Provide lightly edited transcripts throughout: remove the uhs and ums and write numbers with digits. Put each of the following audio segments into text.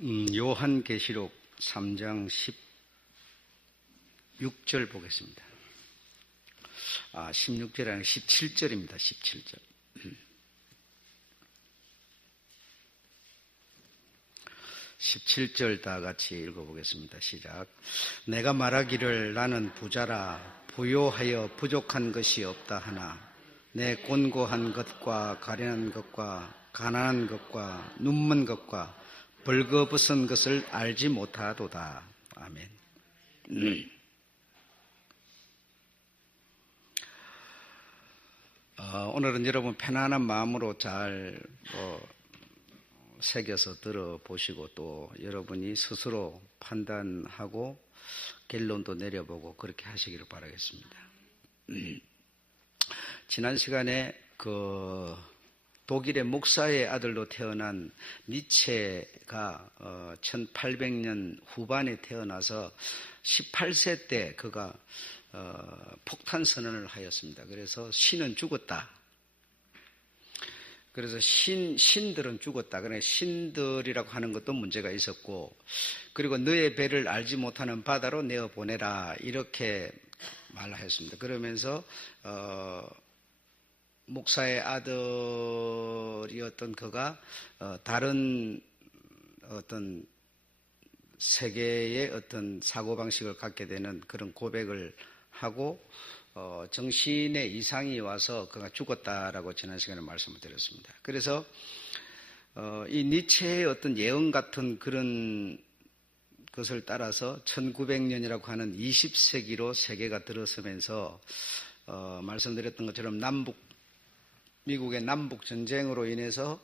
요한계시록 3장 16절 보겠습니다. 16절이 아니라 17절입니다. 17절. 17절 다 같이 읽어보겠습니다. 시작. 내가 말하기를 나는 부자라 부요하여 부족한 것이 없다 하나 내 곤고한 것과 가련한 것과 가난한 것과 눈먼 것과 벌거벗은 것을 알지 못하도다. 아멘. 오늘은 여러분 편안한 마음으로 잘 새겨서 들어보시고 또 여러분이 스스로 판단하고 결론도 내려보고 그렇게 하시기를 바라겠습니다. 지난 시간에 독일의 목사의 아들로 태어난 니체가 1800년 후반에 태어나서 18세 때 그가 폭탄 선언을 하였습니다. 그래서 신은 죽었다. 그래서 신들은 죽었다. 그러니까 신들이라고 하는 것도 문제가 있었고, 그리고 너의 배를 알지 못하는 바다로 내어 보내라 이렇게 말하였습니다. 그러면서 목사의 아들이었던 그가 다른 어떤 세계의 어떤 사고방식을 갖게 되는 그런 고백을 하고 정신에 이상이 와서 그가 죽었다라고 지난 시간에 말씀을 드렸습니다. 그래서 이 니체의 어떤 예언 같은 그런 것을 따라서 1900년이라고 하는 20세기로 세계가 들어서면서 말씀드렸던 것처럼 미국의 남북 전쟁으로 인해서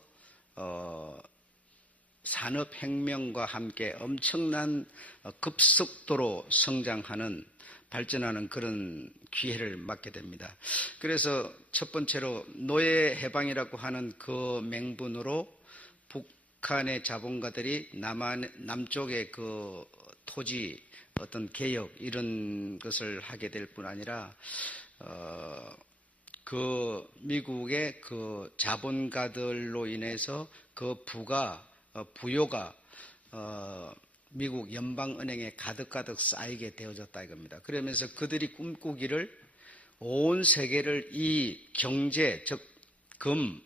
산업혁명과 함께 엄청난 급속도로 성장하는 발전하는 그런 기회를 맞게 됩니다. 그래서 첫 번째로 노예 해방이라고 하는 그 명분으로 북한의 자본가들이 남쪽의 그 토지 어떤 개혁 이런 것을 하게 될 뿐 아니라 그 미국의 그 자본가들로 인해서 그 부요가 미국 연방은행에 가득가득 쌓이게 되어졌다 이겁니다. 그러면서 그들이 꿈꾸기를 온 세계를 이 경제, 즉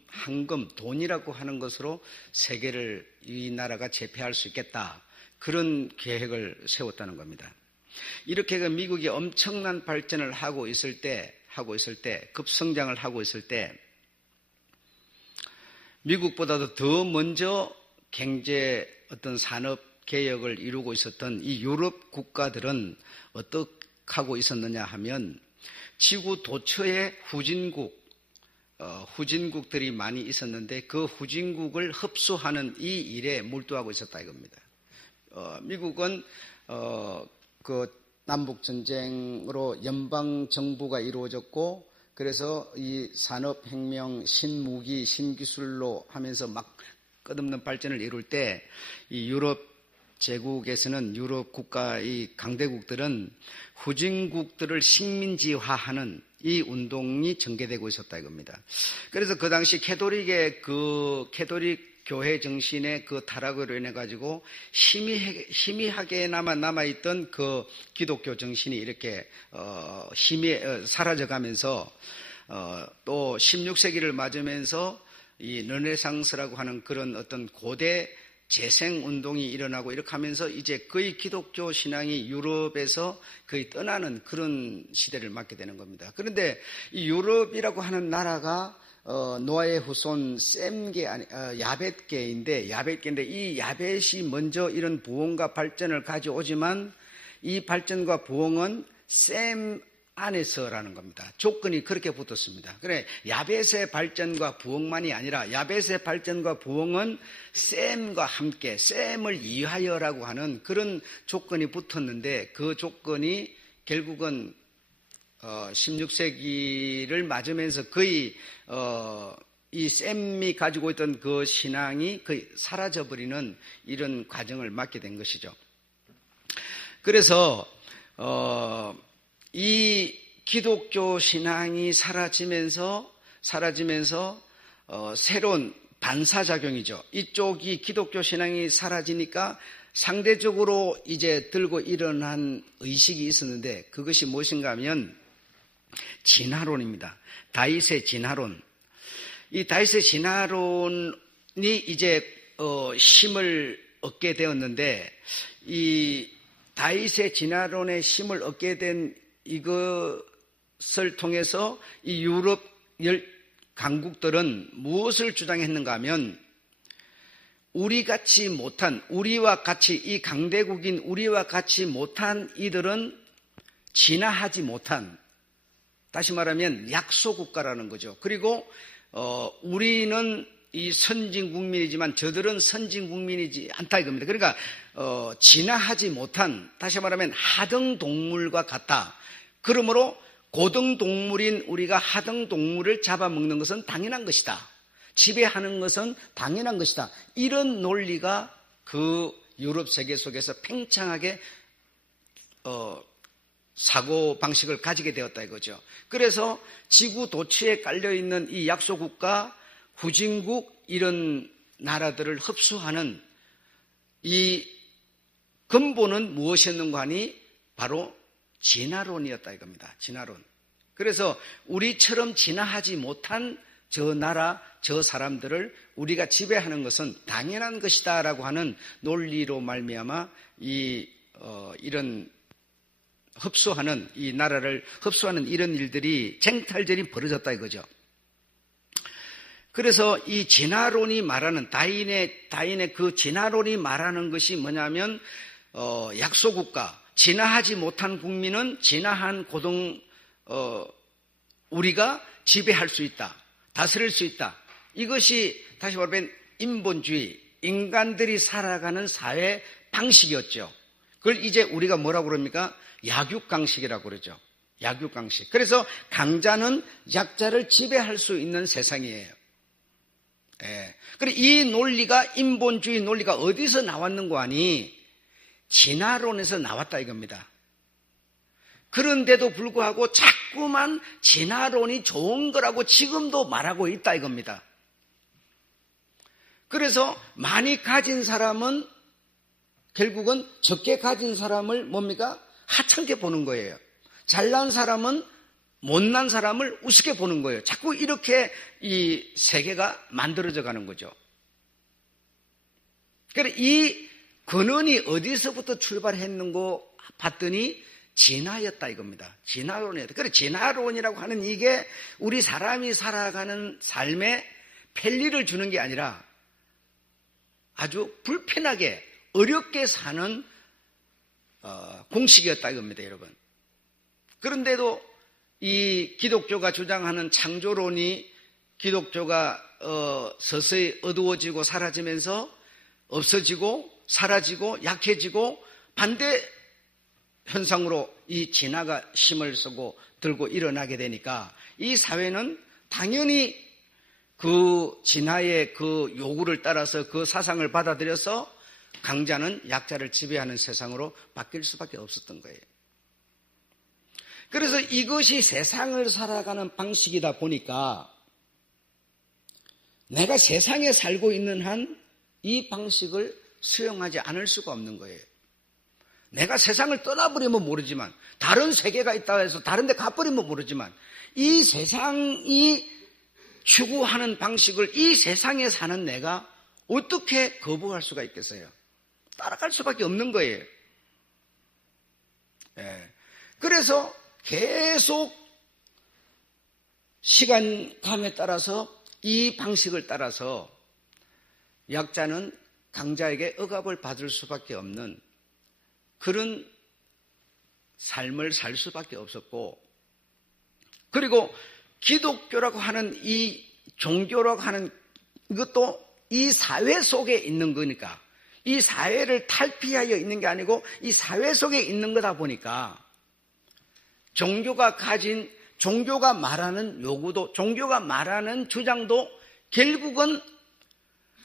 황금, 돈이라고 하는 것으로 세계를 이 나라가 제패할 수 있겠다. 그런 계획을 세웠다는 겁니다. 이렇게 미국이 엄청난 발전을 하고 있을 때, 급성장을 하고 있을 때 미국보다도 더 먼저 경제 어떤 산업 개혁을 이루고 있었던 이 유럽 국가들은 어떻게 하고 있었느냐 하면 지구 도처에 후진국들이 많이 있었는데 그 후진국을 흡수하는 이 일에 몰두하고 있었다 이겁니다. 미국은 그 남북 전쟁으로 연방 정부가 이루어졌고 그래서 이 산업혁명, 신무기, 신기술로 하면서 막 끝없는 발전을 이룰 때 이 유럽 제국에서는 유럽 국가 이 강대국들은 후진국들을 식민지화하는 이 운동이 전개되고 있었다 이겁니다. 그래서 그 당시 캐톨릭 교회 정신의 그 타락으로 인해 가지고 희미하게나마 남아있던 그 기독교 정신이 이렇게 사라져가면서 또 16세기를 맞으면서 이 르네상스라고 하는 그런 어떤 고대 재생운동이 일어나고 이렇게 하면서 이제 거의 기독교 신앙이 유럽에서 거의 떠나는 그런 시대를 맞게 되는 겁니다. 그런데 이 유럽이라고 하는 나라가 노아의 후손 야벳계인데 이 야벳이 먼저 이런 부흥과 발전을 가져오지만 이 발전과 부흥은 셈 안에서라는 겁니다. 조건이 그렇게 붙었습니다. 그래 야벳의 발전과 부흥만이 아니라 야벳의 발전과 부흥은 셈과 함께 셈을 이하여라고 하는 그런 조건이 붙었는데 그 조건이 결국은 16세기를 맞으면서 거의 이 셈이 가지고 있던 그 신앙이 거의 사라져버리는 이런 과정을 맞게 된 것이죠. 그래서 이 기독교 신앙이 사라지면서 새로운 반사작용이죠. 이쪽이 기독교 신앙이 사라지니까 상대적으로 이제 들고 일어난 의식이 있었는데 그것이 무엇인가 하면 진화론입니다. 다윗의 진화론. 이 다윗의 진화론이 이제 힘을 얻게 되었는데 이 다윗의 진화론의 힘을 얻게 된 이것을 통해서 이 유럽 강국들은 무엇을 주장했는가 하면 우리같이 못한, 우리와 같이 이 강대국인 우리와 같이 못한 이들은 진화하지 못한, 다시 말하면 약소국가라는 거죠. 그리고 우리는 이 선진국민이지만 저들은 선진국민이지 않다 이겁니다. 그러니까 진화하지 못한, 다시 말하면 하등동물과 같다. 그러므로 고등동물인 우리가 하등동물을 잡아먹는 것은 당연한 것이다. 지배하는 것은 당연한 것이다. 이런 논리가 그 유럽 세계 속에서 팽창하게 사고방식을 가지게 되었다 이거죠. 그래서 지구 도처에 깔려있는 이 약소국가, 후진국 이런 나라들을 흡수하는 이 근본은 무엇이었는가 하니 바로 진화론이었다 이겁니다. 진화론. 그래서 우리처럼 진화하지 못한 저 나라, 저 사람들을 우리가 지배하는 것은 당연한 것이다 라고 하는 논리로 말미암아 이런 흡수하는, 이 나라를 흡수하는 이런 일들이 쟁탈전이 벌어졌다 이거죠. 그래서 이 진화론이 말하는, 다인의 그 진화론이 말하는 것이 뭐냐면 약소국가, 진화하지 못한 국민은 진화한 우리가 지배할 수 있다. 다스릴 수 있다. 이것이 다시 말하면 인본주의, 인간들이 살아가는 사회 방식이었죠. 그걸 이제 우리가 뭐라고 그럽니까? 약육강식이라고 그러죠. 약육강식. 그래서 강자는 약자를 지배할 수 있는 세상이에요. 예. 그리고 이 논리가, 인본주의 논리가 어디서 나왔는고 하니 진화론에서 나왔다 이겁니다. 그런데도 불구하고 자꾸만 진화론이 좋은 거라고 지금도 말하고 있다 이겁니다. 그래서 많이 가진 사람은 결국은 적게 가진 사람을 뭡니까? 하찮게 보는 거예요. 잘난 사람은 못난 사람을 우습게 보는 거예요. 자꾸 이렇게 이 세계가 만들어져 가는 거죠. 그래서 이 근원이 어디서부터 출발했는고 봤더니 진화였다 이겁니다. 진화론이었다. 그래 진화론이라고 하는 이게 우리 사람이 살아가는 삶에 편리를 주는 게 아니라 아주 불편하게 어렵게 사는 공식이었다 이겁니다, 여러분. 그런데도 이 기독교가 주장하는 창조론이 기독교가 서서히 어두워지고 사라지면서 없어지고 사라지고 약해지고 반대 현상으로 이 진화가 힘을 쓰고 들고 일어나게 되니까 이 사회는 당연히 그 진화의 그 요구를 따라서 그 사상을 받아들여서 강자는 약자를 지배하는 세상으로 바뀔 수밖에 없었던 거예요. 그래서 이것이 세상을 살아가는 방식이다 보니까 내가 세상에 살고 있는 한 이 방식을 수용하지 않을 수가 없는 거예요. 내가 세상을 떠나버리면 모르지만 다른 세계가 있다고 해서 다른 데 가버리면 모르지만 이 세상이 추구하는 방식을 이 세상에 사는 내가 어떻게 거부할 수가 있겠어요? 따라갈 수밖에 없는 거예요. 예. 그래서 계속 시간감에 따라서 이 방식을 따라서 약자는 강자에게 억압을 받을 수밖에 없는 그런 삶을 살 수밖에 없었고, 그리고 기독교라고 하는 이 종교라고 하는 이것도 이 사회 속에 있는 거니까 이 사회를 탈피하여 있는 게 아니고 이 사회 속에 있는 거다 보니까 종교가 말하는 요구도, 종교가 말하는 주장도 결국은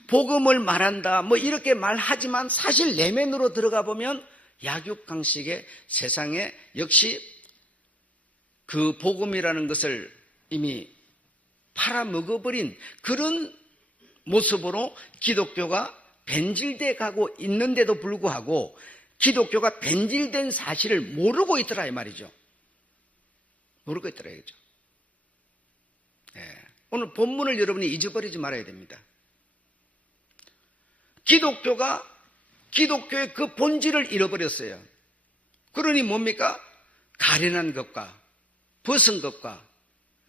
복음을 말한다 뭐 이렇게 말하지만 사실 내면으로 들어가 보면 약육강식의 세상에 역시 그 복음이라는 것을 이미 팔아먹어버린 그런 모습으로 기독교가 변질돼 가고 있는데도 불구하고 기독교가 변질된 사실을 모르고 있더라 이 말이죠. 모르고 있더라 이거죠. 오늘 본문을 여러분이 잊어버리지 말아야 됩니다. 기독교가 기독교의 그 본질을 잃어버렸어요. 그러니 뭡니까? 가련한 것과 벗은 것과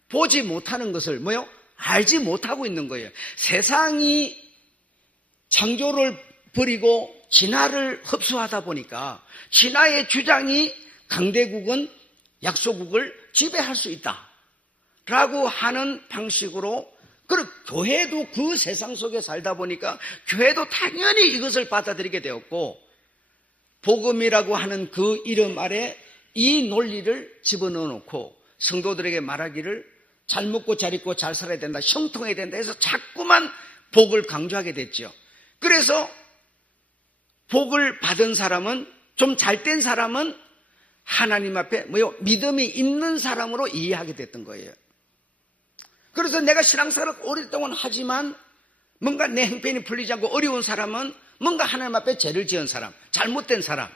보지 못하는 것을 뭐요? 알지 못하고 있는 거예요. 세상이 창조를 버리고 진화를 흡수하다 보니까 진화의 주장이 강대국은 약소국을 지배할 수 있다라고 하는 방식으로, 그리고 교회도 그 세상 속에 살다 보니까 교회도 당연히 이것을 받아들이게 되었고, 복음이라고 하는 그 이름 아래 이 논리를 집어넣어 놓고 성도들에게 말하기를 잘 먹고 잘 입고 잘 살아야 된다, 형통해야 된다 해서 자꾸만 복을 강조하게 됐죠. 그래서 복을 받은 사람은, 좀 잘된 사람은 하나님 앞에 뭐요? 믿음이 있는 사람으로 이해하게 됐던 거예요. 그래서 내가 신앙생활을 오랫동안 하지만 뭔가 내 형편이 풀리지 않고 어려운 사람은 뭔가 하나님 앞에 죄를 지은 사람, 잘못된 사람,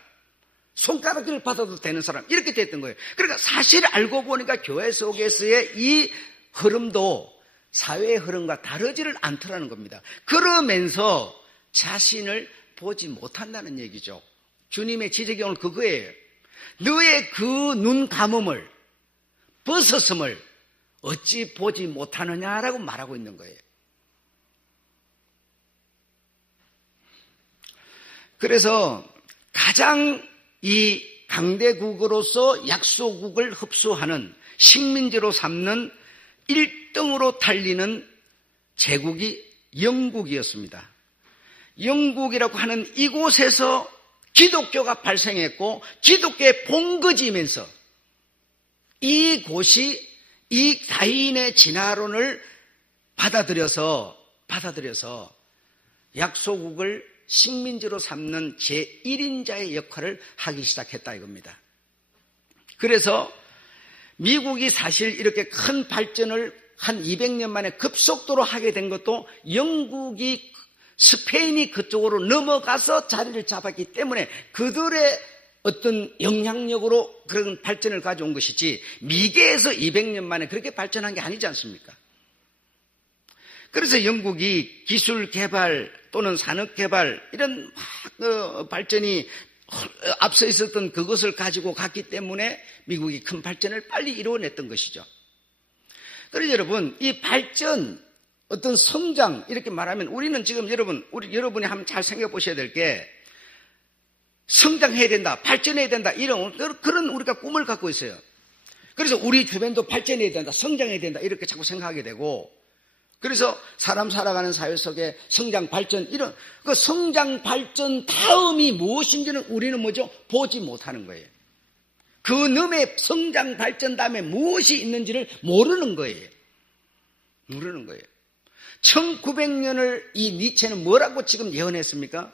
손가락질을 받아도 되는 사람, 이렇게 됐던 거예요. 그러니까 사실 알고 보니까 교회 속에서의 이 흐름도 사회의 흐름과 다르지를 않더라는 겁니다. 그러면서 자신을 보지 못한다는 얘기죠. 주님의 지적이 오늘 그거예요. 너의 그 눈 감음을, 벗었음을 어찌 보지 못하느냐라고 말하고 있는 거예요. 그래서 가장 이 강대국으로서 약소국을 흡수하는, 식민지로 삼는 1등으로 달리는 제국이 영국이었습니다. 영국이라고 하는 이곳에서 기독교가 발생했고 기독교의 본거지이면서 이곳이 이 다윈의 진화론을 받아들여서 약소국을 식민지로 삼는 제1인자의 역할을 하기 시작했다 이겁니다. 그래서 미국이 사실 이렇게 큰 발전을 한 200년 만에 급속도로 하게 된 것도 영국이, 스페인이 그쪽으로 넘어가서 자리를 잡았기 때문에 그들의 어떤 영향력으로 그런 발전을 가져온 것이지, 미개에서 200년 만에 그렇게 발전한 게 아니지 않습니까? 그래서 영국이 기술 개발 또는 산업 개발 이런 발전이 앞서 있었던 그것을 가지고 갔기 때문에 미국이 큰 발전을 빨리 이루어냈던 것이죠. 그래서 여러분, 이 발전, 어떤 성장, 이렇게 말하면 우리는 지금 여러분이 한번 잘 생각해 보셔야 될 게, 성장해야 된다, 발전해야 된다, 이런 그런 우리가 꿈을 갖고 있어요. 그래서 우리 주변도 발전해야 된다, 성장해야 된다, 이렇게 자꾸 생각하게 되고, 그래서 사람 살아가는 사회 속에 성장, 발전, 이런 그 성장, 발전 다음이 무엇인지는 우리는 뭐죠? 보지 못하는 거예요. 그 놈의 성장, 발전 다음에 무엇이 있는지를 모르는 거예요. 1900년을 이 니체는 뭐라고 지금 예언했습니까?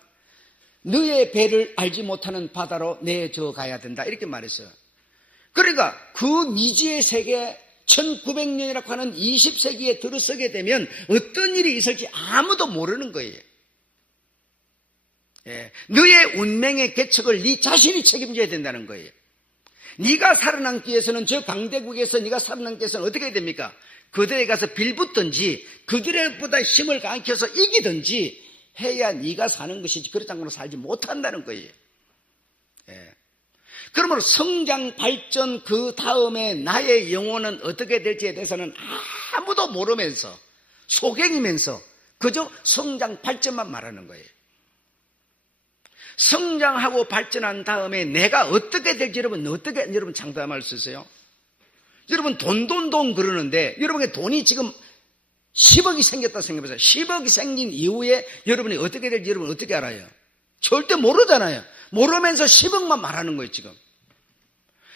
너의 배를 알지 못하는 바다로 내줘 가야 된다, 이렇게 말했어요. 그러니까 그 미지의 세계 1900년이라고 하는 20세기에 들어서게 되면 어떤 일이 있을지 아무도 모르는 거예요. 너의 운명의 개척을 네 자신이 책임져야 된다는 거예요. 네가 살아남기 위해서는, 저 강대국에서 네가 살아남기 위해서는 어떻게 해야 됩니까? 그들에 가서 빌붙든지 그들보다 힘을 가해서 이기든지 해야 네가 사는 것이지, 그렇지 않고는 살지 못한다는 거예요. 그러므로 성장, 발전, 그 다음에 나의 영혼은 어떻게 될지에 대해서는 아무도 모르면서, 소경이면서 그저 성장, 발전만 말하는 거예요. 성장하고 발전한 다음에 내가 어떻게 될지, 여러분 장담할 수 있어요? 여러분 돈 그러는데, 여러분의 돈이 지금 10억이 생겼다 생각해보세요. 10억이 생긴 이후에 여러분이 어떻게 될지 여러분 어떻게 알아요? 절대 모르잖아요. 모르면서 10억만 말하는 거예요, 지금.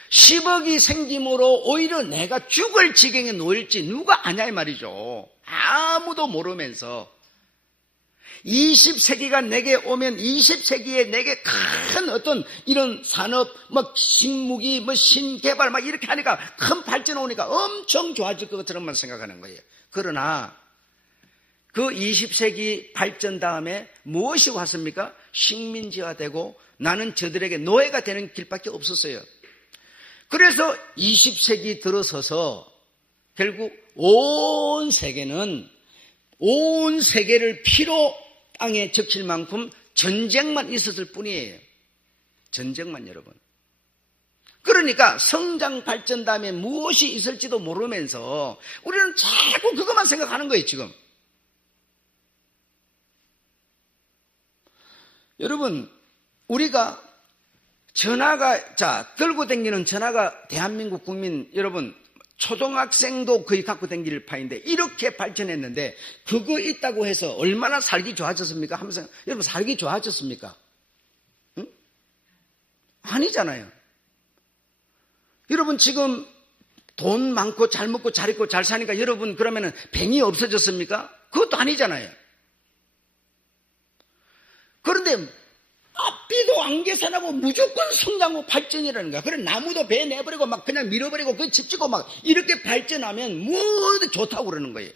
10억이 생김으로 오히려 내가 죽을 지경에 놓일지 누가 아냐 이 말이죠. 아무도 모르면서 20세기가 내게 오면 20세기에 내게 큰 어떤 이런 산업, 신무기, 신개발 이렇게 하니까 큰 발전 오니까 엄청 좋아질 것처럼만 생각하는 거예요. 그러나 그 20세기 발전 다음에 무엇이 왔습니까? 식민지화되고 나는 저들에게 노예가 되는 길밖에 없었어요. 그래서 20세기 들어서서 결국 온 세계를 피로 땅에 적실 만큼 전쟁만 있었을 뿐이에요. 전쟁만, 여러분. 그러니까 성장 발전 다음에 무엇이 있을지도 모르면서 우리는 자꾸 그것만 생각하는 거예요, 지금. 여러분, 우리가 들고 다니는 전화가 대한민국 국민, 여러분, 초등학생도 거의 갖고 다니는 파인데, 이렇게 발전했는데, 그거 있다고 해서 얼마나 살기 좋아졌습니까? 하면서, 여러분, 살기 좋아졌습니까? 응? 아니잖아요. 여러분, 지금 돈 많고 잘 먹고 잘 입고 잘 사니까 여러분, 그러면은 병이 없어졌습니까? 그것도 아니잖아요. 그런데 앞뒤도 안 계산하고 무조건 성장하고 발전이라는 거야. 그래, 나무도 배 내버리고 막 그냥 밀어버리고 그 집 짓고 막 이렇게 발전하면 모두 좋다고 그러는 거예요.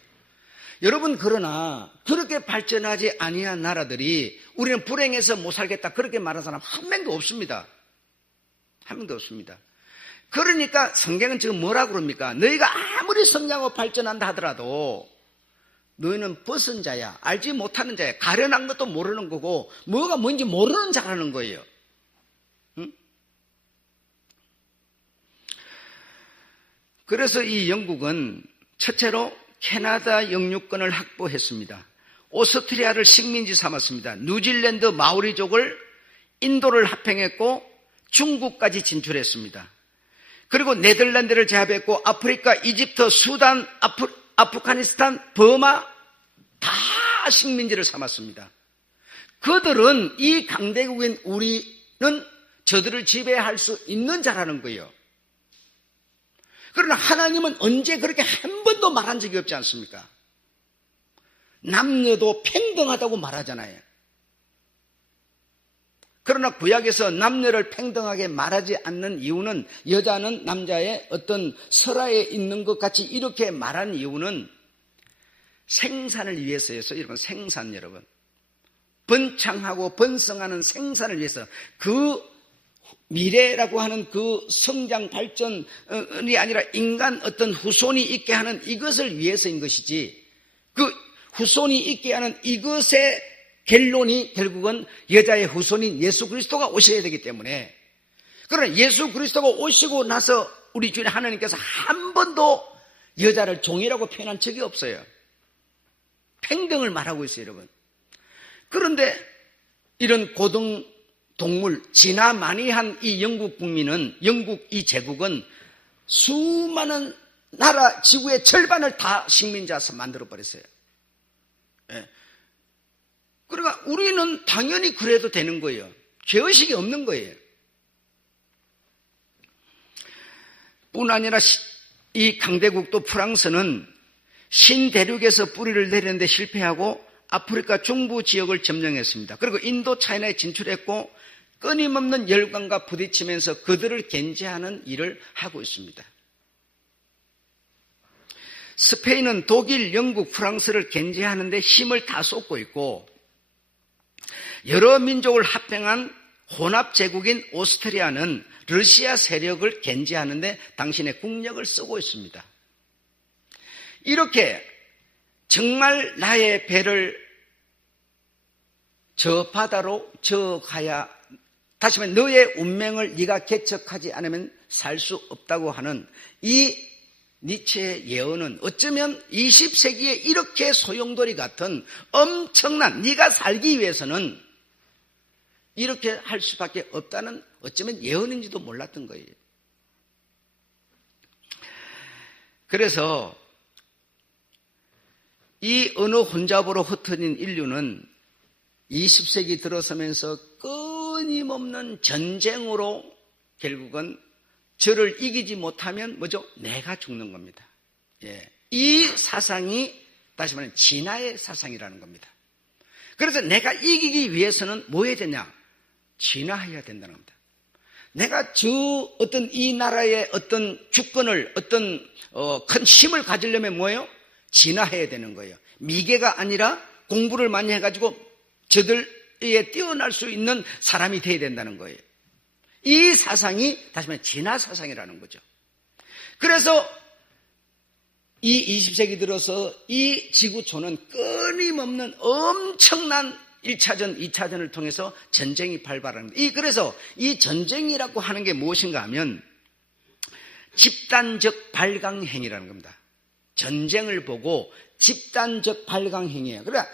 여러분, 그러나 그렇게 발전하지 아니한 나라들이 우리는 불행해서 못 살겠다 그렇게 말하는 사람 한 명도 없습니다. 한 명도 없습니다. 그러니까 성경은 지금 뭐라고 그럽니까? 너희가 아무리 성장하고 발전한다 하더라도 너희는 벗은 자야, 알지 못하는 자야, 가련한 것도 모르는 거고 뭐가 뭔지 모르는 자라는 거예요. 응? 그래서 이 영국은 첫째로 캐나다 영유권을 확보했습니다. 오스트리아를 식민지 삼았습니다. 뉴질랜드 마오리족을 인도를 합병했고 중국까지 진출했습니다. 그리고 네덜란드를 제압했고 아프리카, 이집트, 수단, 아프가니스탄, 버마 다 식민지를 삼았습니다. 그들은 이 강대국인 우리는 저들을 지배할 수 있는 자라는 거예요. 그러나 하나님은 언제 그렇게 한 번도 말한 적이 없지 않습니까? 남녀도 평등하다고 말하잖아요. 그러나 구약에서 남녀를 평등하게 말하지 않는 이유는, 여자는 남자의 어떤 설화에 있는 것 같이 이렇게 말한 이유는 생산을 위해서였어요. 여러분, 생산, 여러분. 번창하고 번성하는 생산을 위해서, 그 미래라고 하는 그 성장 발전이 아니라 인간 어떤 후손이 있게 하는 이것을 위해서인 것이지, 그 후손이 있게 하는 이것의 결론이 결국은 여자의 후손인 예수 그리스도가 오셔야 되기 때문에, 그러나 예수 그리스도가 오시고 나서 우리 주인 하나님께서 한 번도 여자를 종이라고 표현한 적이 없어요. 평등을 말하고 있어요, 여러분. 그런데 이런 고등동물, 진화 많이 한 이 영국 국민은, 영국 이 제국은 수많은 나라 지구의 절반을 다 식민지에서 만들어버렸어요. 예. 그러니까 우리는 당연히 그래도 되는 거예요. 죄의식이 없는 거예요. 뿐 아니라 이 강대국도 프랑스는 신대륙에서 뿌리를 내리는데 실패하고 아프리카 중부 지역을 점령했습니다. 그리고 인도 차이나에 진출했고 끊임없는 열강과 부딪히면서 그들을 견제하는 일을 하고 있습니다. 스페인은 독일, 영국, 프랑스를 견제하는 데 힘을 다 쏟고 있고, 여러 민족을 합병한 혼합제국인 오스트리아는 러시아 세력을 견제하는 데 당신의 국력을 쓰고 있습니다. 이렇게 정말 나의 배를 저 바다로 저어가야, 다시 말해 너의 운명을 네가 개척하지 않으면 살 수 없다고 하는 이 니체의 예언은 어쩌면 20세기에 이렇게 소용돌이 같은 엄청난, 네가 살기 위해서는 이렇게 할 수밖에 없다는 어쩌면 예언인지도 몰랐던 거예요. 그래서 이 어느 혼잡으로 흩어진 인류는 20세기 들어서면서 끊임없는 전쟁으로 결국은 저를 이기지 못하면 뭐죠? 내가 죽는 겁니다. 예. 이 사상이 다시 말하면 진화의 사상이라는 겁니다. 그래서 내가 이기기 위해서는 뭐 해야 되냐? 진화해야 된다는 겁니다. 내가 어떤 이 나라의 어떤 주권을, 어떤 큰 힘을 가지려면 뭐예요? 진화해야 되는 거예요. 미개가 아니라 공부를 많이 해가지고 저들에 뛰어날 수 있는 사람이 돼야 된다는 거예요. 이 사상이 다시 말해 진화 사상이라는 거죠. 그래서 이 20세기 들어서 이 지구촌은 끊임없는 엄청난 1차전, 2차전을 통해서 전쟁이 발발하는 거예요. 그래서 이 전쟁이라고 하는 게 무엇인가 하면 집단적 발광행위라는 겁니다. 전쟁을 보고 집단적 발광행위예요. 그러니까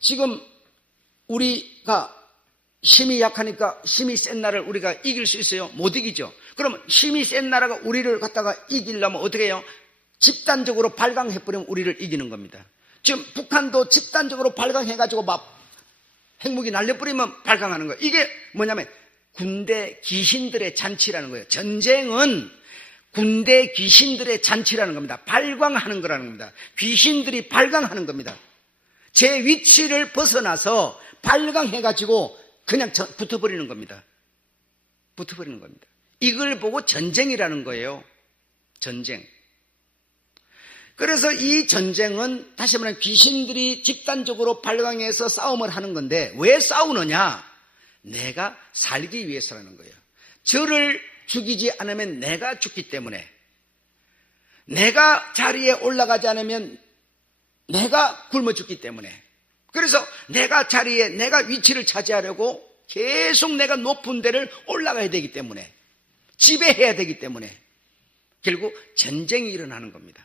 지금 우리가 힘이 약하니까 힘이 센 나라를 우리가 이길 수 있어요? 못 이기죠. 그러면 힘이 센 나라가 우리를 갖다가 이기려면 어떻게 해요? 집단적으로 발광해버리면 우리를 이기는 겁니다. 지금 북한도 집단적으로 발광해가지고 막 핵무기 날려버리면 발광하는 거예요. 이게 뭐냐면 군대 귀신들의 잔치라는 거예요. 전쟁은 군대 귀신들의 잔치라는 겁니다. 발광하는 거라는 겁니다. 귀신들이 발광하는 겁니다. 제 위치를 벗어나서 발광해가지고 그냥 붙어버리는 겁니다. 붙어버리는 겁니다. 이걸 보고 전쟁이라는 거예요. 전쟁. 그래서 이 전쟁은 다시 말하면 귀신들이 집단적으로 발광해서 싸움을 하는 건데 왜 싸우느냐? 내가 살기 위해서라는 거예요. 저를 죽이지 않으면 내가 죽기 때문에, 내가 자리에 올라가지 않으면 내가 굶어 죽기 때문에, 그래서 내가 자리에 내가 위치를 차지하려고 계속 내가 높은 데를 올라가야 되기 때문에, 지배해야 되기 때문에 결국 전쟁이 일어나는 겁니다.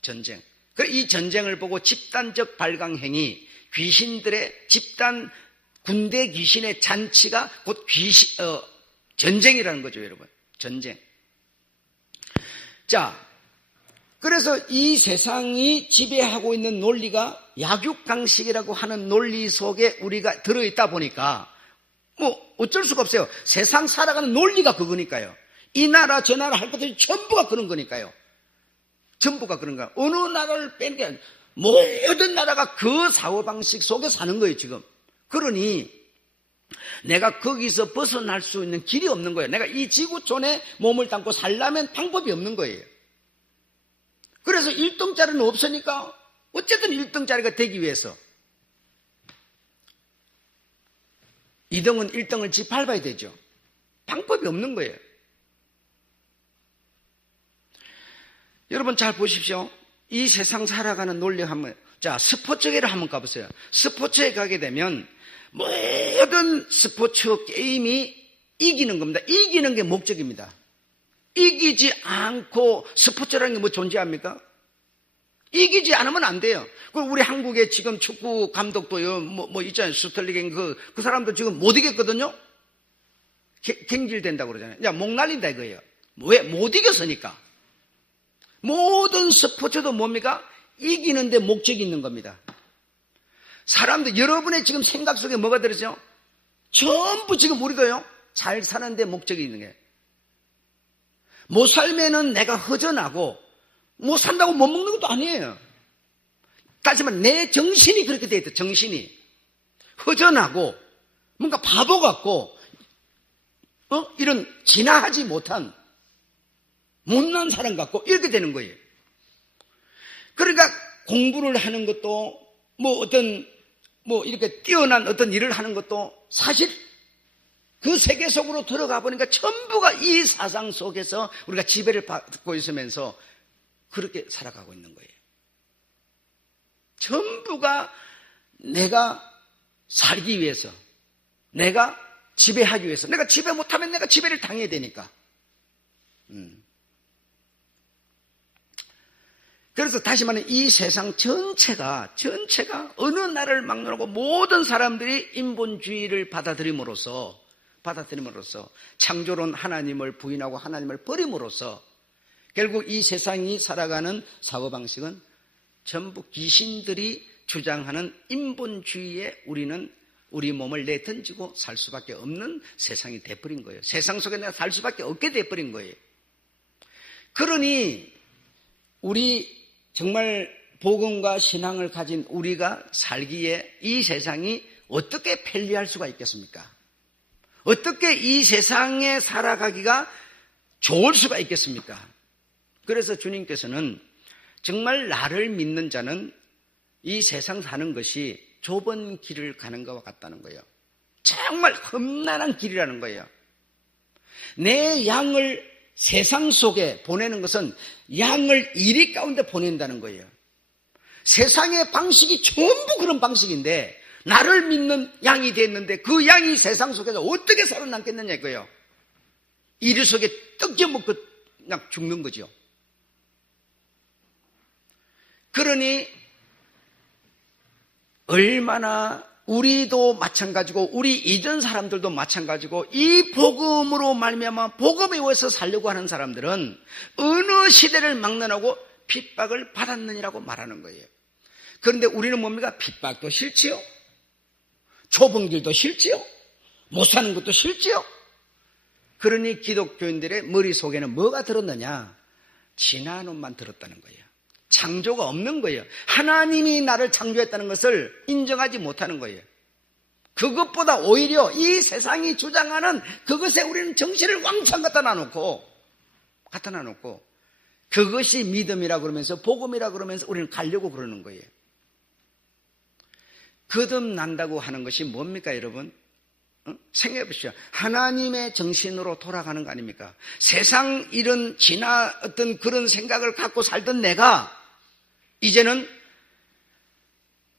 전쟁. 이 전쟁을 보고 집단적 발광행위, 귀신들의 집단 군대 귀신의 잔치가 곧 전쟁이라는 거죠, 여러분. 전쟁. 자, 그래서 이 세상이 지배하고 있는 논리가 약육강식이라고 하는 논리 속에 우리가 들어있다 보니까 뭐 어쩔 수가 없어요. 세상 살아가는 논리가 그거니까요. 이 나라 저 나라 할 것들이 전부가 그런 거니까요. 전부가 그런 거야. 어느 나라를 뺀 게 아니라 모든 나라가 그 사고방식 속에 사는 거예요, 지금. 그러니 내가 거기서 벗어날 수 있는 길이 없는 거예요. 내가 이 지구촌에 몸을 담고 살려면 방법이 없는 거예요. 그래서 1등짜리는 없으니까 어쨌든 1등짜리가 되기 위해서 2등은 1등을 짓밟아야 되죠. 방법이 없는 거예요. 여러분 잘 보십시오. 이 세상 살아가는 논리 한번, 자, 스포츠계를 한번 가보세요. 스포츠에 가게 되면 모든 스포츠 게임이 이기는 겁니다. 이기는 게 목적입니다. 이기지 않고 스포츠라는 게 뭐 존재합니까? 이기지 않으면 안 돼요. 우리 한국에 지금 축구 감독도요, 뭐 있잖아요. 슈털리겐 그 사람도 지금 못 이겼거든요? 갱질된다고 그러잖아요. 야, 목 날린다 이거예요. 왜? 못 이겼으니까. 모든 스포츠도 뭡니까? 이기는데 목적이 있는 겁니다. 사람들, 여러분의 지금 생각 속에 뭐가 들었죠? 전부 지금 우리도요, 잘 사는데 목적이 있는 거예요. 못 살면은 내가 허전하고, 못 산다고 못 먹는 것도 아니에요. 하지만 내 정신이 그렇게 돼 있다, 정신이. 허전하고, 뭔가 바보 같고, 이런 진화하지 못한, 못난 사람 같고, 이렇게 되는 거예요. 그러니까 공부를 하는 것도, 이렇게 뛰어난 어떤 일을 하는 것도 사실 그 세계 속으로 들어가 보니까 전부가 이 사상 속에서 우리가 지배를 받고 있으면서 그렇게 살아가고 있는 거예요. 전부가 내가 살기 위해서, 내가 지배하기 위해서, 내가 지배 못하면 내가 지배를 당해야 되니까. 그래서 다시 말하면 이 세상 전체가 어느 나라를 막론하고 모든 사람들이 인본주의를 받아들임으로써 창조론 하나님을 부인하고 하나님을 버림으로써 결국 이 세상이 살아가는 사고방식은 전부 귀신들이 주장하는 인본주의에 우리는 우리 몸을 내던지고 살 수밖에 없는 세상이 돼버린 거예요. 세상 속에 내가 살 수밖에 없게 돼버린 거예요. 그러니 우리 정말 복음과 신앙을 가진 우리가 살기에 이 세상이 어떻게 편리할 수가 있겠습니까? 어떻게 이 세상에 살아가기가 좋을 수가 있겠습니까? 그래서 주님께서는 정말 나를 믿는 자는 이 세상 사는 것이 좁은 길을 가는 것과 같다는 거예요. 정말 험난한 길이라는 거예요. 내 양을 세상 속에 보내는 것은 양을 이리 가운데 보낸다는 거예요. 세상의 방식이 전부 그런 방식인데 나를 믿는 양이 됐는데 그 양이 세상 속에서 어떻게 살아남겠느냐 이거예요. 이리 속에 뜯겨먹고 그냥 죽는 거죠. 그러니 얼마나 우리도 마찬가지고 우리 이전 사람들도 마찬가지고 이 복음으로 말미암아 복음에 의해서 살려고 하는 사람들은 어느 시대를 막론하고 핍박을 받았느니라고 말하는 거예요. 그런데 우리는 뭡니까? 핍박도 싫지요. 좁은 길도 싫지요. 못 사는 것도 싫지요. 그러니 기독교인들의 머릿속에는 뭐가 들었느냐? 진화론만 들었다는 거예요. 창조가 없는 거예요. 하나님이 나를 창조했다는 것을 인정하지 못하는 거예요. 그것보다 오히려 이 세상이 주장하는 그것에 우리는 정신을 왕창 갖다 놔놓고 그것이 믿음이라 그러면서 복음이라 그러면서 우리는 가려고 그러는 거예요. 거듭난다고 하는 것이 뭡니까 여러분? 생각해 보십시오. 하나님의 정신으로 돌아가는 거 아닙니까? 세상 이런 어떤 그런 생각을 갖고 살던 내가 이제는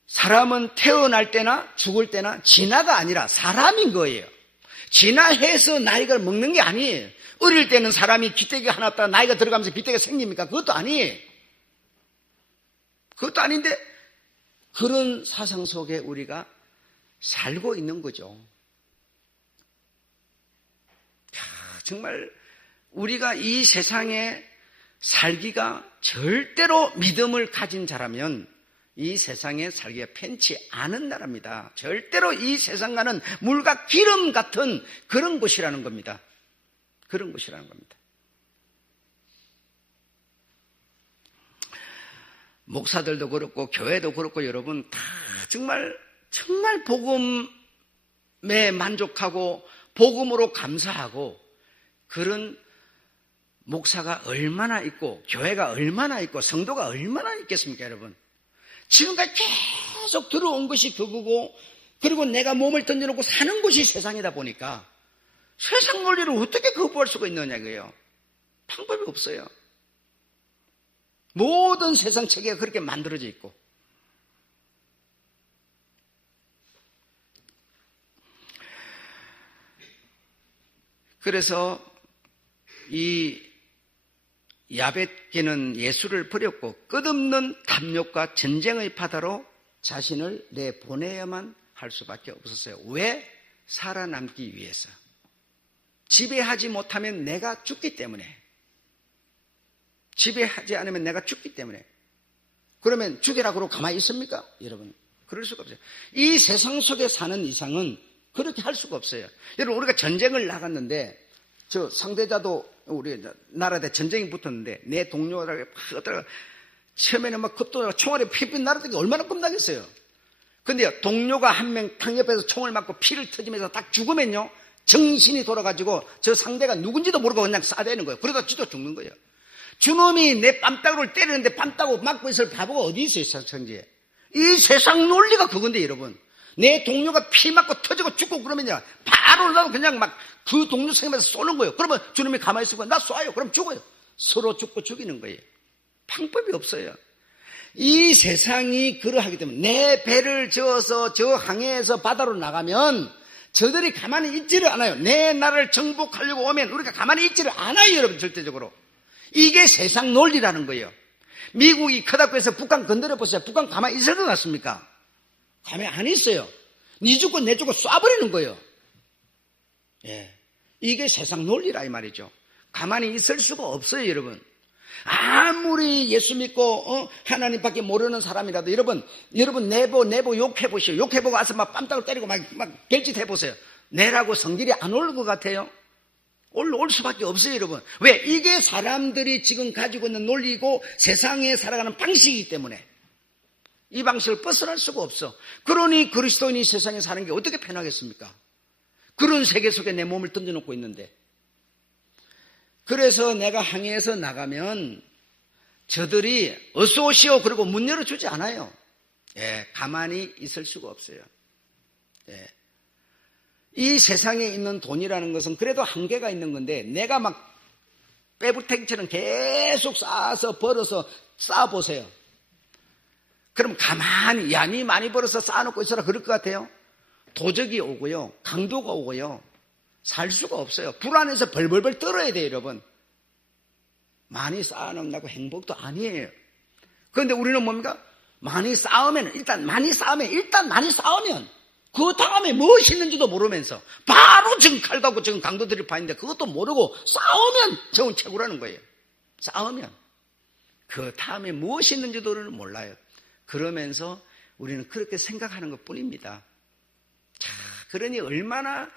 사람은 태어날 때나 죽을 때나 진화가 아니라 사람인 거예요. 진화해서 나이가 먹는 게 아니에요. 어릴 때는 사람이 기대기가 하나 없다가 나이가 들어가면서 기대기가 생깁니까? 그것도 아니에요. 그것도 아닌데 그런 사상 속에 우리가 살고 있는 거죠. 정말 우리가 이 세상에 살기가 절대로 믿음을 가진 자라면 이 세상에 살기가 편치 않은 나라입니다. 절대로 이 세상과는 물과 기름 같은 그런 곳이라는 겁니다. 그런 곳이라는 겁니다. 목사들도 그렇고 교회도 그렇고 여러분 다 정말 복음에 만족하고 복음으로 감사하고 그런 목사가 얼마나 있고 교회가 얼마나 있고 성도가 얼마나 있겠습니까 여러분? 지금까지 계속 들어온 것이 그거고 그리고 내가 몸을 던져놓고 사는 곳이 세상이다 보니까 세상 논리를 어떻게 거부할 수가 있느냐 이거예요. 방법이 없어요. 모든 세상 체계가 그렇게 만들어져 있고 그래서 이 야벳계는 예수를 버렸고 끝없는 탐욕과 전쟁의 바다로 자신을 내보내야만 할 수밖에 없었어요. 왜? 살아남기 위해서. 지배하지 못하면 내가 죽기 때문에. 지배하지 않으면 내가 죽기 때문에. 그러면 죽이라고 그러고 가만히 있습니까? 여러분 그럴 수가 없어요. 이 세상 속에 사는 이상은 그렇게 할 수가 없어요. 여러분 우리가 전쟁을 나갔는데 저 상대자도 우리 나라대 전쟁이 붙었는데 내 동료가 처음에는 막 급도가 총알이 핏핏 날아다니는 게 얼마나 겁나겠어요. 근데 동료가 한 명 탕 옆에서 총을 맞고 피를 터지면서 딱 죽으면요 정신이 돌아가지고 저 상대가 누군지도 모르고 그냥 쏴대는 거예요. 그러다 지도 죽는 거예요. 주놈이 내 뺨따구를 때리는데 뺨따구 맞고 있을 바보가 어디 있어요 세상지에. 이 세상 논리가 그건데 여러분 내 동료가 피 맞고 터지고 죽고 그러면요 바로 올라가고 그냥 막 그 동료 생각에서 쏘는 거예요. 그러면 주님이 가만히 있을 거예요. 나 쏴요. 그럼 죽어요. 서로 죽고 죽이는 거예요. 방법이 없어요. 이 세상이 그러하기 때문에 내 배를 저어서 저 항해에서 바다로 나가면 저들이 가만히 있지를 않아요. 내 나라를 정복하려고 오면 우리가 가만히 있지를 않아요. 여러분 절대적으로. 이게 세상 논리라는 거예요. 미국이 크다고 해서 북한 건드려 보세요. 북한 가만히 있을 것 같습니까? 가만히 안 있어요. 니 죽고 내 죽고 쏴버리는 거예요. 예, 이게 세상 논리라 이 말이죠. 가만히 있을 수가 없어요 여러분. 아무리 예수 믿고 하나님밖에 모르는 사람이라도 여러분 내보 욕해보시오. 욕해보고 와서 막 뺨따구 때리고 막 결짓해보세요. 내라고 성질이 안 올 것 같아요? 올 수밖에 없어요 여러분. 왜? 이게 사람들이 지금 가지고 있는 논리고 세상에 살아가는 방식이기 때문에 이 방식을 벗어날 수가 없어. 그러니 그리스도인이 세상에 사는 게 어떻게 편하겠습니까? 그런 세계 속에 내 몸을 던져놓고 있는데. 그래서 내가 항해에서 나가면 저들이 어서 오시오 그리고 문 열어주지 않아요. 예, 가만히 있을 수가 없어요. 예. 이 세상에 있는 돈이라는 것은 그래도 한계가 있는 건데 내가 막 빼부탱처럼 계속 쌓아서 벌어서 쌓아보세요. 그럼 가만히 니 많이 벌어서 쌓아놓고 있어라 그럴 것 같아요? 도적이 오고요. 강도가 오고요. 살 수가 없어요. 불안해서 벌벌벌 떨어야 돼요, 여러분. 많이 쌓아놓는다고 행복도 아니에요. 그런데 우리는 뭡니까? 일단 많이 쌓으면 그 다음에 무엇이 있는지도 모르면서 바로 지금 칼 갖고 지금 강도들이 파는데 그것도 모르고 싸우면 저건 최고라는 거예요. 싸우면 그 다음에 무엇이 있는지도 몰라요. 그러면서 우리는 그렇게 생각하는 것뿐입니다. 자, 그러니 얼마나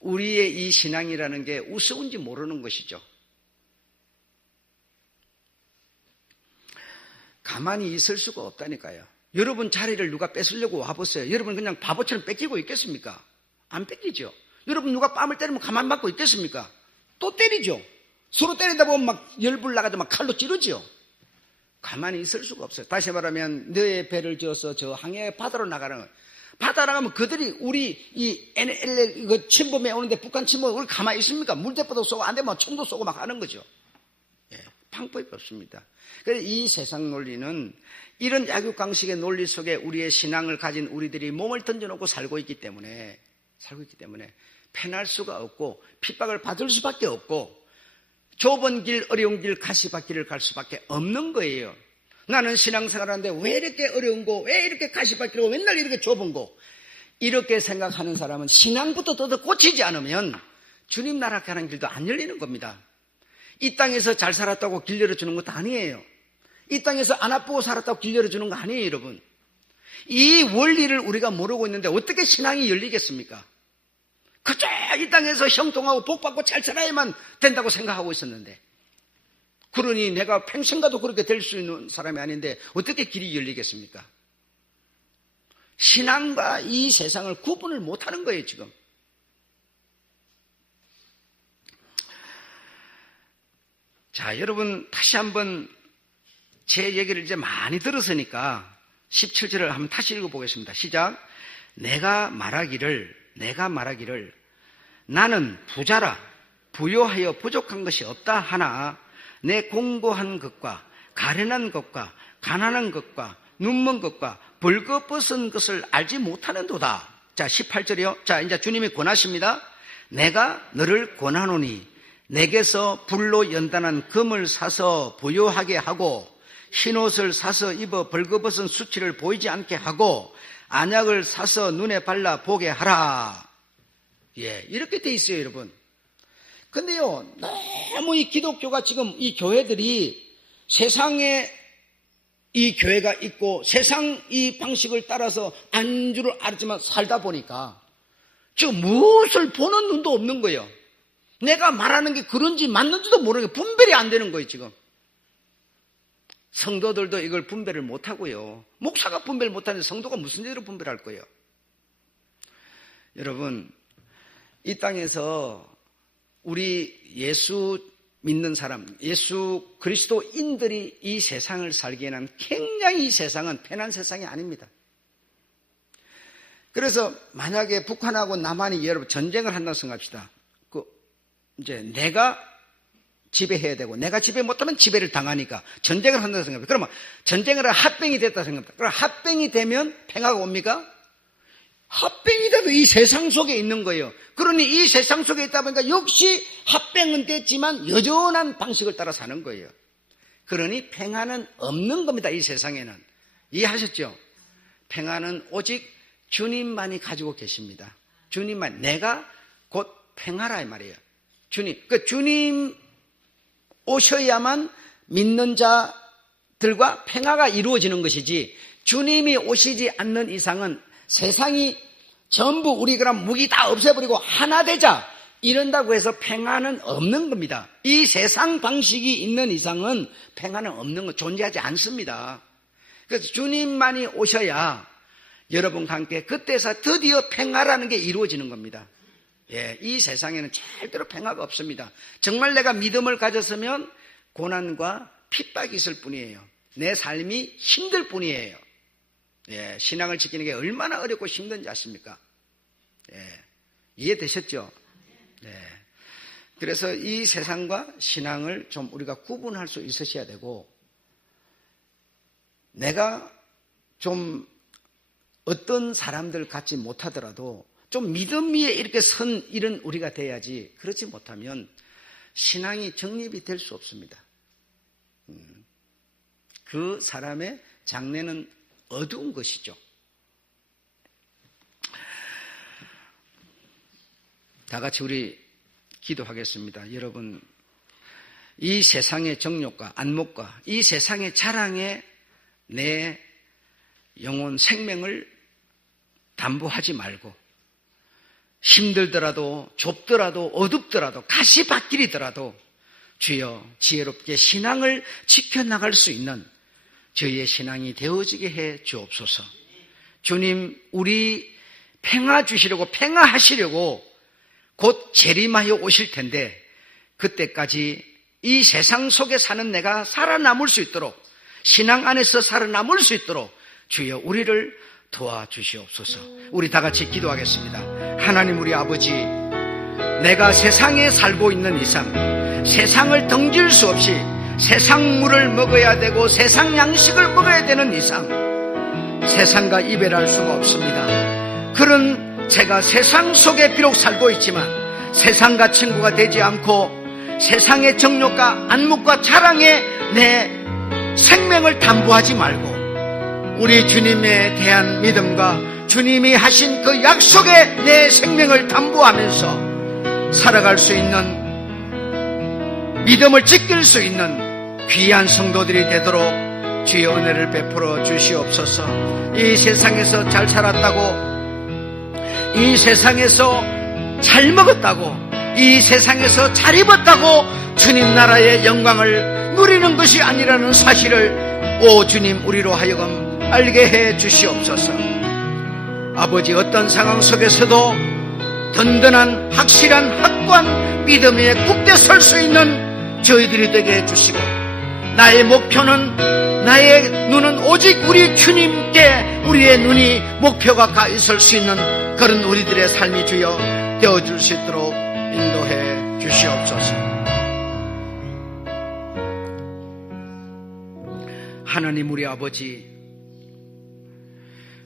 우리의 이 신앙이라는 게 우스운지 모르는 것이죠. 가만히 있을 수가 없다니까요. 여러분 자리를 누가 뺏으려고 와보세요. 여러분 그냥 바보처럼 뺏기고 있겠습니까? 안 뺏기죠. 여러분 누가 뺨을 때리면 가만 받고 있겠습니까? 또 때리죠. 서로 때리다 보면 막 열불 나가지고 막 칼로 찌르죠. 가만히 있을 수가 없어요. 다시 말하면 너의 배를 지어서 저 항해 바다로 나가는 거예요. 바다 나가면 그들이 우리 이 NLL 침범해 오는데 북한 침범 우리 가만히 있습니까? 물대포도 쏘고 안 되면 총도 쏘고 막 하는 거죠. 예, 방법이 없습니다. 그래서 이 세상 논리는 이런 약육강식의 논리 속에 우리의 신앙을 가진 우리들이 몸을 던져놓고 살고 있기 때문에 편할 수가 없고 핍박을 받을 수밖에 없고 좁은 길 어려운 길 가시밭길을 갈 수밖에 없는 거예요. 나는 신앙생활하는데 왜 이렇게 어려운 거 왜 이렇게 가시밭길이고 맨날 이렇게 좁은 거 이렇게 생각하는 사람은 신앙부터 더 고치지 않으면 주님 나라 가는 길도 안 열리는 겁니다. 이 땅에서 잘 살았다고 길 열어주는 것도 아니에요. 이 땅에서 안 아프고 살았다고 길 열어주는 거 아니에요, 여러분. 이 원리를 우리가 모르고 있는데 어떻게 신앙이 열리겠습니까? 그저 이 땅에서 형통하고 복받고 잘 살아야만 된다고 생각하고 있었는데 그러니 내가 평생 가도 그렇게 될 수 있는 사람이 아닌데 어떻게 길이 열리겠습니까? 신앙과 이 세상을 구분을 못하는 거예요, 지금. 자, 여러분 다시 한번 제 얘기를 이제 많이 들었으니까 17절을 한번 다시 읽어보겠습니다. 시작. 내가 말하기를 나는 부자라 부요하여 부족한 것이 없다 하나 내 공고한 것과 가련한 것과 가난한 것과 눈먼 것과 벌거벗은 것을 알지 못하는도다. 자, 18절이요. 자, 이제 주님이 권하십니다. 내가 너를 권하노니 내게서 불로 연단한 금을 사서 부요하게 하고 흰옷을 사서 입어 벌거벗은 수치를 보이지 않게 하고 안약을 사서 눈에 발라 보게 하라. 예, 이렇게 돼 있어요, 여러분. 근데요, 너무 이 기독교가 지금 이 교회들이 세상에 이 교회가 있고 세상 이 방식을 따라서 안주를 알지만 살다 보니까 지금 무엇을 보는 눈도 없는 거예요. 내가 말하는 게 그런지 맞는지도 모르는 게 분별이 안 되는 거예요, 지금. 성도들도 이걸 분별을 못하고요. 목사가 분별 못하는데 성도가 무슨 죄로 분별할 거예요? 여러분, 이 땅에서 우리 예수 믿는 사람, 예수 그리스도인들이 이 세상을 살기에는 굉장히 이 세상은 편한 세상이 아닙니다. 그래서 만약에 북한하고 남한이 여러분 전쟁을 한다고 생각합시다. 이제 내가 지배해야 되고 내가 지배 못하면 지배를 당하니까 전쟁을 한다고 생각합니다. 그러면 전쟁을 합병이 됐다 생각합니다. 그럼 합병이 되면 평화가 옵니까? 합병이 돼도 이 세상 속에 있는 거예요. 그러니 이 세상 속에 있다 보니까 역시 합병은 됐지만 여전한 방식을 따라 사는 거예요. 그러니 평화는 없는 겁니다. 이 세상에는. 이해하셨죠? 평화는 오직 주님만이 가지고 계십니다. 주님만. 내가 곧 평화라 이 말이에요. 주님 오셔야만 믿는 자들과 평화가 이루어지는 것이지 주님이 오시지 않는 이상은 세상이 전부 우리 그럼 무기 다 없애버리고 하나 되자 이런다고 해서 평화는 없는 겁니다. 이 세상 방식이 있는 이상은 평화는 없는 거 존재하지 않습니다. 그래서 주님만이 오셔야 여러분과 함께 그때서 드디어 평화라는 게 이루어지는 겁니다. 예, 이 세상에는 절대로 평화가 없습니다. 정말 내가 믿음을 가졌으면 고난과 핍박이 있을 뿐이에요. 내 삶이 힘들 뿐이에요. 예, 신앙을 지키는 게 얼마나 어렵고 힘든지 아십니까? 예, 이해되셨죠? 네. 그래서 이 세상과 신앙을 좀 우리가 구분할 수 있으셔야 되고, 내가 좀 어떤 사람들 같지 못하더라도 좀 믿음 위에 이렇게 선 이런 우리가 돼야지, 그렇지 못하면 신앙이 정립이 될 수 없습니다. 그 사람의 장래는 어두운 것이죠. 다 같이 우리 기도하겠습니다. 여러분, 이 세상의 정욕과 안목과 이 세상의 자랑에 내 영혼 생명을 담보하지 말고, 힘들더라도 좁더라도 어둡더라도 가시밭길이더라도 주여 지혜롭게 신앙을 지켜나갈 수 있는 저희의 신앙이 되어지게 해 주옵소서. 주님, 우리 평화 주시려고, 평화하시려고 곧 재림하여 오실 텐데, 그때까지 이 세상 속에 사는 내가 살아남을 수 있도록, 신앙 안에서 살아남을 수 있도록 주여 우리를 도와주시옵소서. 우리 다 같이 기도하겠습니다. 하나님 우리 아버지, 내가 세상에 살고 있는 이상 세상을 등질 수 없이 세상 물을 먹어야 되고 세상 양식을 먹어야 되는 이상 세상과 이별할 수가 없습니다. 그런 제가 세상 속에 비록 살고 있지만 세상과 친구가 되지 않고 세상의 정욕과 안목과 자랑에 내 생명을 담보하지 말고 우리 주님에 대한 믿음과 주님이 하신 그 약속에 내 생명을 담보하면서 살아갈 수 있는, 믿음을 지킬 수 있는 귀한 성도들이 되도록 주의 은혜를 베풀어 주시옵소서. 이 세상에서 잘 살았다고, 이 세상에서 잘 먹었다고, 이 세상에서 잘 입었다고 주님 나라의 영광을 누리는 것이 아니라는 사실을 오 주님 우리로 하여금 알게 해 주시옵소서. 아버지, 어떤 상황 속에서도 든든한 확실한 확고한 믿음 위에 굳게 설 수 있는 저희들이 되게 해주시고, 나의 목표는, 나의 눈은 오직 우리 주님께 우리의 눈이 목표가 가 있을 수 있는 그런 우리들의 삶이 주여 되어줄 수 있도록 인도해 주시옵소서. 하나님 우리 아버지,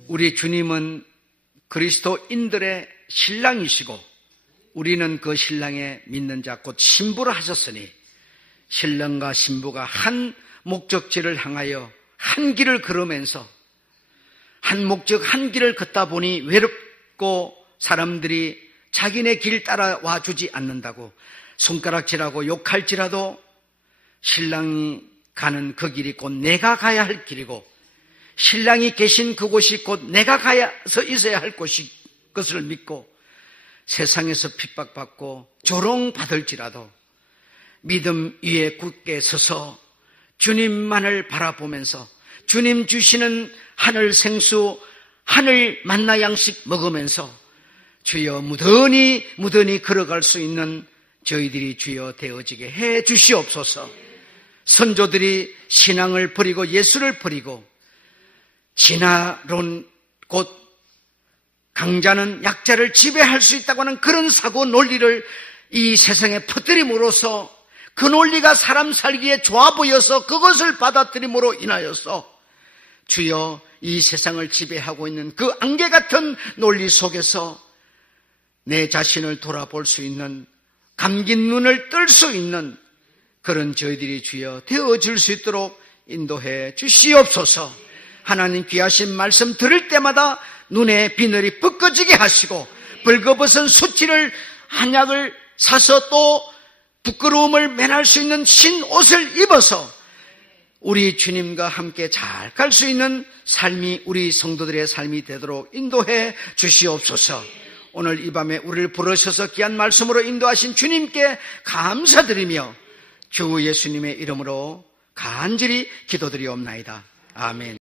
우리 주님은 그리스도인들의 신랑이시고 우리는 그 신랑의 믿는 자 곧 신부라 하셨으니, 신랑과 신부가 한 목적지를 향하여 한 길을 걸으면서 한 목적 한 길을 걷다 보니 외롭고 사람들이 자기네 길 따라와 주지 않는다고 손가락질하고 욕할지라도 신랑이 가는 그 길이 곧 내가 가야 할 길이고, 신랑이 계신 그곳이 곧 내가 가서 있어야 할 것을 믿고 세상에서 핍박받고 조롱받을지라도 믿음 위에 굳게 서서 주님만을 바라보면서 주님 주시는 하늘 생수, 하늘 만나 양식 먹으면서 주여 무던히 걸어갈 수 있는 저희들이 주여 되어지게 해 주시옵소서. 선조들이 신앙을 버리고 예수를 버리고 진화론 곧 강자는 약자를 지배할 수 있다고 하는 그런 사고 논리를 이 세상에 퍼뜨림으로써 그 논리가 사람 살기에 좋아 보여서 그것을 받아들임으로 인하여서 주여 이 세상을 지배하고 있는 그 안개 같은 논리 속에서 내 자신을 돌아볼 수 있는, 감긴 눈을 뜰 수 있는 그런 저희들이 주여 되어줄 수 있도록 인도해 주시옵소서. 하나님 귀하신 말씀 들을 때마다 눈에 비늘이 벗겨지게 하시고 벌거벗은 수치를 한약을 사서 또 부끄러움을 면할 수 있는 신 옷을 입어서 우리 주님과 함께 잘 갈 수 있는 삶이 우리 성도들의 삶이 되도록 인도해 주시옵소서. 오늘 이 밤에 우리를 부르셔서 귀한 말씀으로 인도하신 주님께 감사드리며 주 예수님의 이름으로 간절히 기도드리옵나이다. 아멘.